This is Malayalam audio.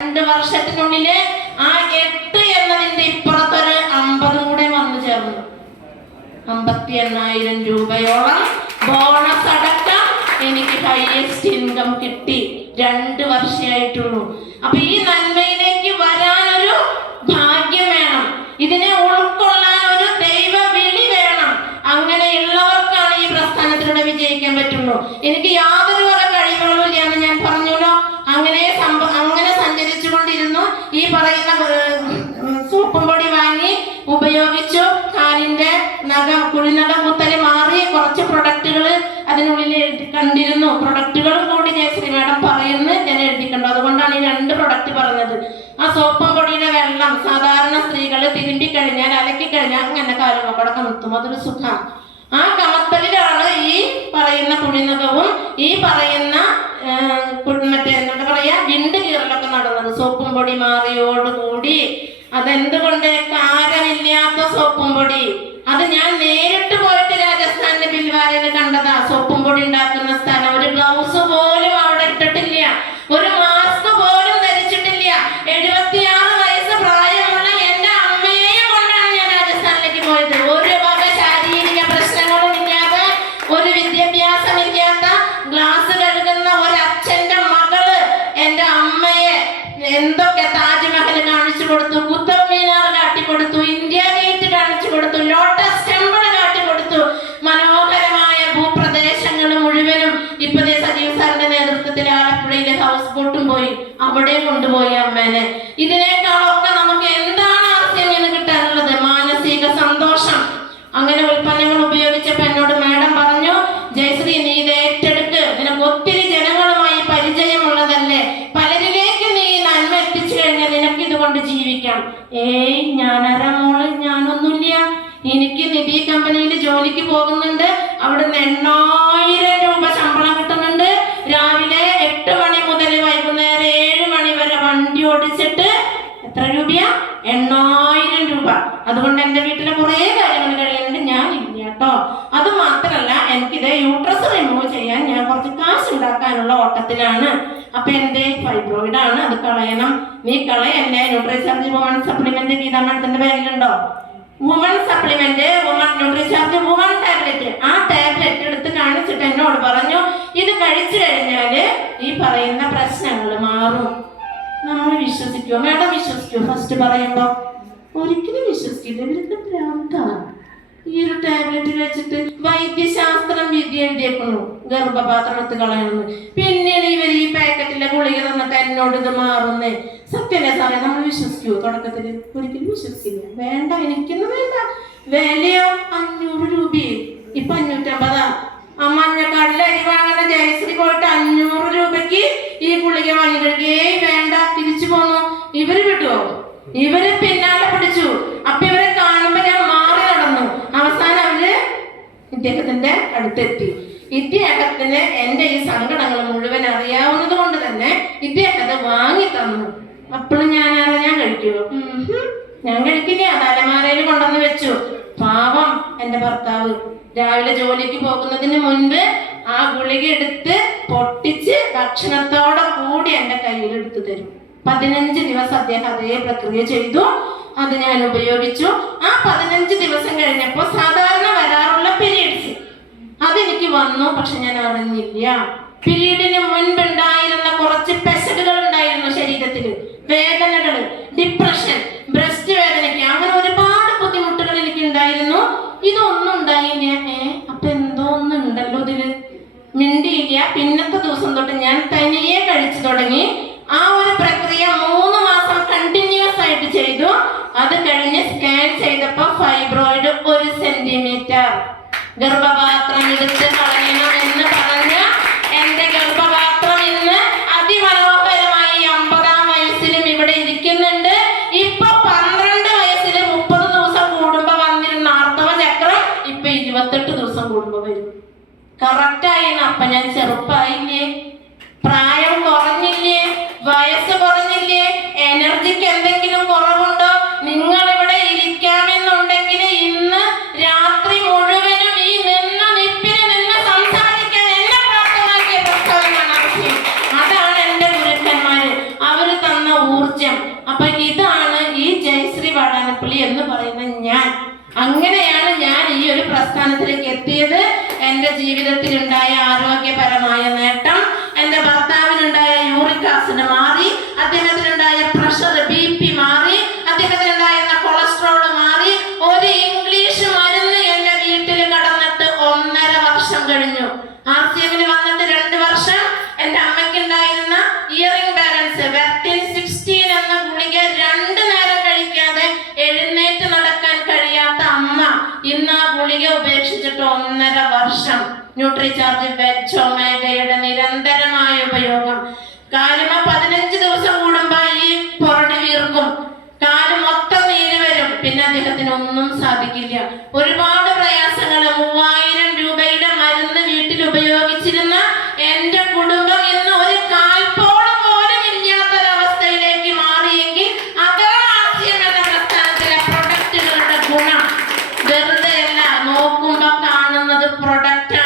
2 വർഷത്തിനുള്ളില് ആ 8 എന്നതിന്റെ ഇപ്പുറത്തൊരു 50 കൂടെ വന്നു ചേർന്നു. 58,000 രൂപയോളം ബോണസ് അടക്കം എനിക്ക് ഹൈയസ്റ്റ് ഇൻകം കിട്ടി. 2 വർഷമായിട്ടുള്ളൂ. അപ്പൊ ഈ നന്മയിലേക്ക് വരാനൊരു ഭാഗ്യം വേണം, ഇതിനെ ഉൾക്കൊള്ളാൻ ഒരു ദൈവ വിളി വേണം. അങ്ങനെയുള്ളവർക്കാണ് ഈ പ്രസ്ഥാനത്തിലൂടെ വിജയിക്കാൻ പറ്റുള്ളൂ. എനിക്ക് യാതൊരു വക കഴിവുകളും ഇല്ല എന്ന് ഞാൻ പറഞ്ഞല്ലോ. അങ്ങനെ സഞ്ചരിച്ചു കൊണ്ടിരുന്നു. ഈ പറയുന്ന സോപ്പും പൊടി വാങ്ങി ഉപയോഗിച്ചു. കാലിന്റെ നഖം കുഴിനഖം കുത്തല് മാറി. കുറച്ച് പ്രൊഡക്റ്റുകൾ അതിനുള്ളിൽ കണ്ടിരുന്നു. പ്രൊഡക്റ്റുകളും കൂടി ജയശ്രീ മാഡം പറയുന്നു, ഞാൻ എഴുതിക്കണ്ടു. അതുകൊണ്ടാണ് ഈ 2 പ്രൊഡക്റ്റ് പറഞ്ഞത്. ആ സോപ്പും പൊടിയുടെ വെള്ളം സാധാരണ സ്ത്രീകൾ തിരുമ്പി കഴിഞ്ഞാൽ അലക്കി കഴിഞ്ഞാൽ അങ്ങനെ കാലുമക്കൂടെ കമത്തും. അതൊരു സുഖം. ആ കമത്തലിലാണ് ഈ പറയുന്ന കുഴിനഖവും ഈ പറയുന്ന മറ്റേ എന്താ പറയാ വിണ്ട് കീറലൊക്കെ നടന്നത്. സോപ്പും പൊടി മാറിയോടുകൂടി. അതെന്തുകൊണ്ട്? കാരമില്ലാത്ത സോപ്പും പൊടി. അത് ഞാൻ നേരിട്ട് പോയിട്ട് രാജസ്ഥാനിലെ ബിൽവാരയിൽ കണ്ടതാ. സോപ്പും പൊടി ഉണ്ടാക്കുന്ന സ്ഥലം. ഒരു ഗ്ലൗസ് പോലും അവിടെ ഇട്ടിട്ടില്ല, ഒരു മാസ്ക് പോലും ധരിച്ചിട്ടില്ല. 76 വയസ്സ് പ്രായമുള്ള എന്റെ അമ്മയെ കൊണ്ടാണ് ഞാൻ രാജസ്ഥാനിലേക്ക് പോയത്. ഒരു വക ശാരീരിക പ്രശ്നങ്ങളും ഇല്ലാതെ, ഒരു വിദ്യാഭ്യാസം ഇല്ലാത്ത, ഗ്ലാസ് കഴുകുന്ന ഒരു അച്ഛന്റെ മകള് എന്റെ അമ്മയെ എന്തൊക്കെ താജ്മഹൽ കാണിച്ചു കൊടുത്തു, കുത്തബ് മീനാർ കാട്ടിക്കൊടുത്തു, ഇന്ത്യ ഗേറ്റ് കാണിച്ചു കൊടുത്തു, ലോട്ടസ് ടെമ്പിൾ കാട്ടിക്കൊടുത്തു. മനോഹരമായ ഭൂപ്രദേശങ്ങൾ മുഴുവനും ഇപ്പൊ സജീവ് സാറിന്റെ നേതൃത്വത്തിൽ ആലപ്പുഴയിലെ ഹൗസ് ബോട്ടും പോയി, അവിടെ കൊണ്ടുപോയി അമ്മേനെ. ഇതിനേക്കാളൊക്കെ നമുക്ക് എന്താണ് ആസ്യം എന്ന് കിട്ടാനുള്ളത്? മാനസിക സന്തോഷം. അങ്ങനെ ഉൽപ്പന്നങ്ങൾ ഉപയോഗിച്ചപ്പോ എന്നോട് മാഡം പറഞ്ഞു, ജയശ്രീ നീ ഇത് ഏറ്റെടുക്ക്, നിനക്ക് ഒത്തിരി ജനങ്ങളുമായി പരിചയമുള്ളതല്ലേ, പലരിലേക്ക് നീ നന്മ എത്തിച്ചു കഴിഞ്ഞാൽ നിനക്ക് ഇതുകൊണ്ട് ജീവിക്കാം. ഞാനരാ മോള്, ഞാനൊന്നുമില്ല. എനിക്ക് നിധി കമ്പനിയിൽ ജോലിക്ക് പോകുന്നുണ്ട്. അവിടുന്ന് 8,000 രൂപ ശമ്പളം കിട്ടുന്നുണ്ട്. രാവിലെ 8 മണി മുതൽ വൈകുന്നേരം 7 മണി വരെ വണ്ടി ഓടിച്ചിട്ട് എത്ര രൂപയാ? 8,000 രൂപ. അതുകൊണ്ട് എന്റെ വീട്ടിലെ കുറെ കാര്യങ്ങൾ കഴിയുന്നുണ്ട്. ഞാൻ ഇല്ല കേട്ടോ. അത് മാത്രല്ല, എനിക്കിത് യൂട്രസ് റിമൂവ് ചെയ്യാൻ ഞാൻ കുറച്ച് കാശ് ഉണ്ടാക്കാനുള്ള ഓട്ടത്തിലാണ്. അപ്പൊ എന്റെ ഫൈബ്രോയിഡ് ആണ്, അത് കളയണം. നീ കളയല്ലേ? ന്യൂട്രിചാർജ് വുമൺ സപ്ലിമെന്റ് ഗീതാ മാഡത്തിന്റെ ബാഗിലുണ്ടോ? Woman supplement, woman Nutricharge woman tablet. ആ ടാബ്ലറ്റ് എടുത്ത് കാണിച്ചിട്ട് എന്നോട് പറഞ്ഞു, ഇത് കഴിച്ചു കഴിഞ്ഞാല് ഈ പറയുന്ന പ്രശ്നങ്ങൾ മാറും. നമ്മൾ വിശ്വസിക്കുമോ? മാഡം വിശ്വസിക്കുമോ? ഫസ്റ്റ് പറയുമ്പോ ഒരിക്കലും വിശ്വസിക്കില്ല. ഇവർക്ക് ഭ്രാന്താണ്. ഈ ഒരു ടാബ്ലറ്റ് വെച്ചിട്ട് വൈദ്യശാസ്ത്രം വിധി എഴുതിയേക്കുന്നു ഗർഭപാത്രം എടുത്ത് കളയണമെന്ന്. പിന്നീട് ഇവർ ഈ പാക്കറ്റിലെ ഗുളിക തന്നിട്ട് എന്നോട് ഇത് മാറുന്നേ. സത്യല്ലേ സാറേ? നമ്മൾ വിശ്വസിക്കുമോ? തുടക്കത്തില് ഒരിക്കലും വിശ്വസിക്കില്ല. വേണ്ട, എനിക്കൊന്നും വേണ്ട. വിലയോ 500 രൂപയെ, ഇപ്പൊ 550. ആ മഞ്ഞക്കാടിലെ അരി വാങ്ങുന്ന ജയശ്രീ പോയിട്ട് 500 രൂപയ്ക്ക് ഈ ഗുളിക വാങ്ങി കഴിക്കേ വേണ്ട, തിരിച്ചു പോന്നു. ഇവര് വിട്ടുവോ? ഇവര് പിന്നാലെ പിടിച്ചു. അപ്പൊ ഇവരെ കാണുമ്പോ ഞാൻ മാറി നടന്നു. അവസാനം അവര് ഇദ്ദേഹത്തിന്റെ അടുത്തെത്തി. ഇദ്ദേഹത്തിന് എന്റെ ഈ സങ്കടങ്ങൾ മുഴുവൻ അറിയാവുന്നത് കൊണ്ട് തന്നെ ഇദ്ദേഹം അത് വാങ്ങി തന്നു. അപ്പോഴും ഞാൻ കഴിക്കുമോ? ഞാൻ കഴിക്കില്ല. അത് അലമാരയിൽ കൊണ്ടുവന്ന് വെച്ചു. പാവം എന്റെ ഭർത്താവ് രാവിലെ ജോലിക്ക് പോകുന്നതിന് മുൻപ് ആ ഗുളിക എടുത്ത് പൊട്ടിച്ച് ഭക്ഷണത്തോടെ കൂടി എന്റെ കയ്യിൽ എടുത്തു തരും. 15 ദിവസം അദ്ദേഹം അതേ പ്രക്രിയ ചെയ്തു. അത് ഞാൻ ഉപയോഗിച്ചു. ആ 15 ദിവസം കഴിഞ്ഞപ്പോൾ സാധാരണ വരാറുള്ള പീരീഡ്സ് അതെനിക്ക് വന്നു. പക്ഷെ ഞാൻ അറിഞ്ഞില്ല. പീരീഡിന് മുൻപുണ്ടായിരുന്ന കുറച്ച് പെശകുകൾ ഉണ്ടായിരുന്നു ശരീരത്തിൽ, വേദനകൾ, ഡിപ്രഷൻ, ബ്രസ്റ്റ് വേദനയ്ക്ക്, അങ്ങനെ ഒരുപാട് ബുദ്ധിമുട്ടുകൾ എനിക്ക് ഉണ്ടായിരുന്നു. ഇതൊന്നും ഉണ്ടായില്ല. അപ്പൊ എന്തോ ഒന്നുണ്ടല്ലോ ഇതില്. മിണ്ടിയില്ല. പിന്നത്തെ ദിവസം തൊട്ട് ഞാൻ തനിയെ കഴിച്ചു തുടങ്ങി. ആ ഒരു പ്രക്രിയ 3 മാസം കണ്ടിന്യൂസ് ആയിട്ട് ചെയ്തു. അത് കഴിഞ്ഞ് സ്കാൻ ചെയ്തപ്പോ ഫൈബ്രോയിഡ് 1 സെന്റിമീറ്റർ. ഗർഭപാത്രം എടുത്ത് കളയണം എന്ന് പറഞ്ഞ എന്റെ ഗർഭപാത്രം ഇന്ന് അതിമനോഹരമായി 50-ാം വയസ്സിലും ഇവിടെ ഇരിക്കുന്നുണ്ട്. ഇപ്പൊ 12 വയസ്സിൽ 30 ദിവസം കൂടുമ്പോ വന്നിരുന്ന ആർത്തവ ചക്രം ഇപ്പൊ 28 ദിവസം കൂടുമ്പോ വരും. കറക്റ്റായി. അപ്പൊ ഞാൻ ചെറുപ്പായില്ലേ? പ്രായം കുറഞ്ഞില്ലേ? വയസ്സ് കുറഞ്ഞില്ലേ? എനർജിക്ക് എന്തെങ്കിലും കുറവുണ്ടോ? നിങ്ങൾ ഇവിടെ ഇരിക്കാമെന്നുണ്ടെങ്കിൽ ഇന്ന് രാത്രി മുഴുവനും ഈ നിന്ന നിപ്പിന് നിന്ന് സംസാരിക്കാൻ എന്നെ പ്രാപ്തമാക്കിയ പ്രസ്താവനയാണ് ആവശ്യം. അതാണ് എന്റെ ഗുരുക്കന്മാര്. അവര് തന്ന ഊർജം. അപ്പൊ ഇതാണ് ഈ ജയശ്രീ വാടാനപ്പള്ളി എന്ന് പറയുന്ന ഞാൻ. അങ്ങനെയാണ് ഞാൻ ഈ ഒരു പ്രസ്ഥാനത്തിലേക്ക് എത്തിയത്. എൻ്റെ ജീവിതത്തിലുണ്ടായ ആരോഗ്യപരമായ നേട്ടം, എൻ്റെ ഭർത്താവിനുണ്ടായ യൂറിക് ആസിഡ് മാറി, അദ്ദേഹത്തിനുണ്ടായ പ്രഷർ BP മാറി, അദ്ദേഹത്തിനുണ്ടായിരുന്ന കൊളസ്ട്രോൾ മാറി. ഒരു ഇംഗ്ലീഷ് മരുന്ന് എൻ്റെ വീട്ടിൽ കടന്നിട്ട് 1.5 വർഷം കഴിഞ്ഞു. RCMന് വന്നിട്ട് 2 വർഷം. എൻ്റെ അമ്മയ്ക്ക് ഉണ്ടായിരുന്ന ഇയറിംഗ് ബാലൻസ് വെർട്ടിൻ 16 എന്ന ഗുളിക 2 നേരം കഴിക്കാതെ എഴുന്നേറ്റ് നടക്കാൻ കഴിയാത്ത അമ്മ ഇന്ന് ആ ഗുളിക ഉപേക്ഷിച്ചിട്ട് 1.5 വർഷം. ന്യൂട്രിചാർജ് വെജ് ഒമേഗയുടെ നിരന്തരമായ ഉപയോഗം. കാലുമ 15 ദിവസം കൂടുമ്പോ ഈ പൊറടി വീർക്കും, കാല് മൊത്തം നീര് വരും. പിന്നെ അദ്ദേഹത്തിന് ഒന്നും സാധിക്കില്ല. ഒരുപാട് പ്രയാസങ്ങൾ. 3000 രൂപയുടെ മരുന്ന് വീട്ടിൽ ഉപയോഗിച്ചിരുന്ന എന്റെ കുടുംബം ഇന്ന് ഒരു കാൽപ്പോട് പോലും ഇല്ലാത്തൊരവസ്ഥയിലേക്ക് മാറിയെങ്കിൽ അതാണ് RCM എന്ന പ്രസ്ഥാനത്തിലെ പ്രൊഡക്റ്റുകളുടെ ഗുണം. വെറുതെ അല്ല, നോക്കുമ്പോ കാണുന്നത് പ്രൊഡക്റ്റ്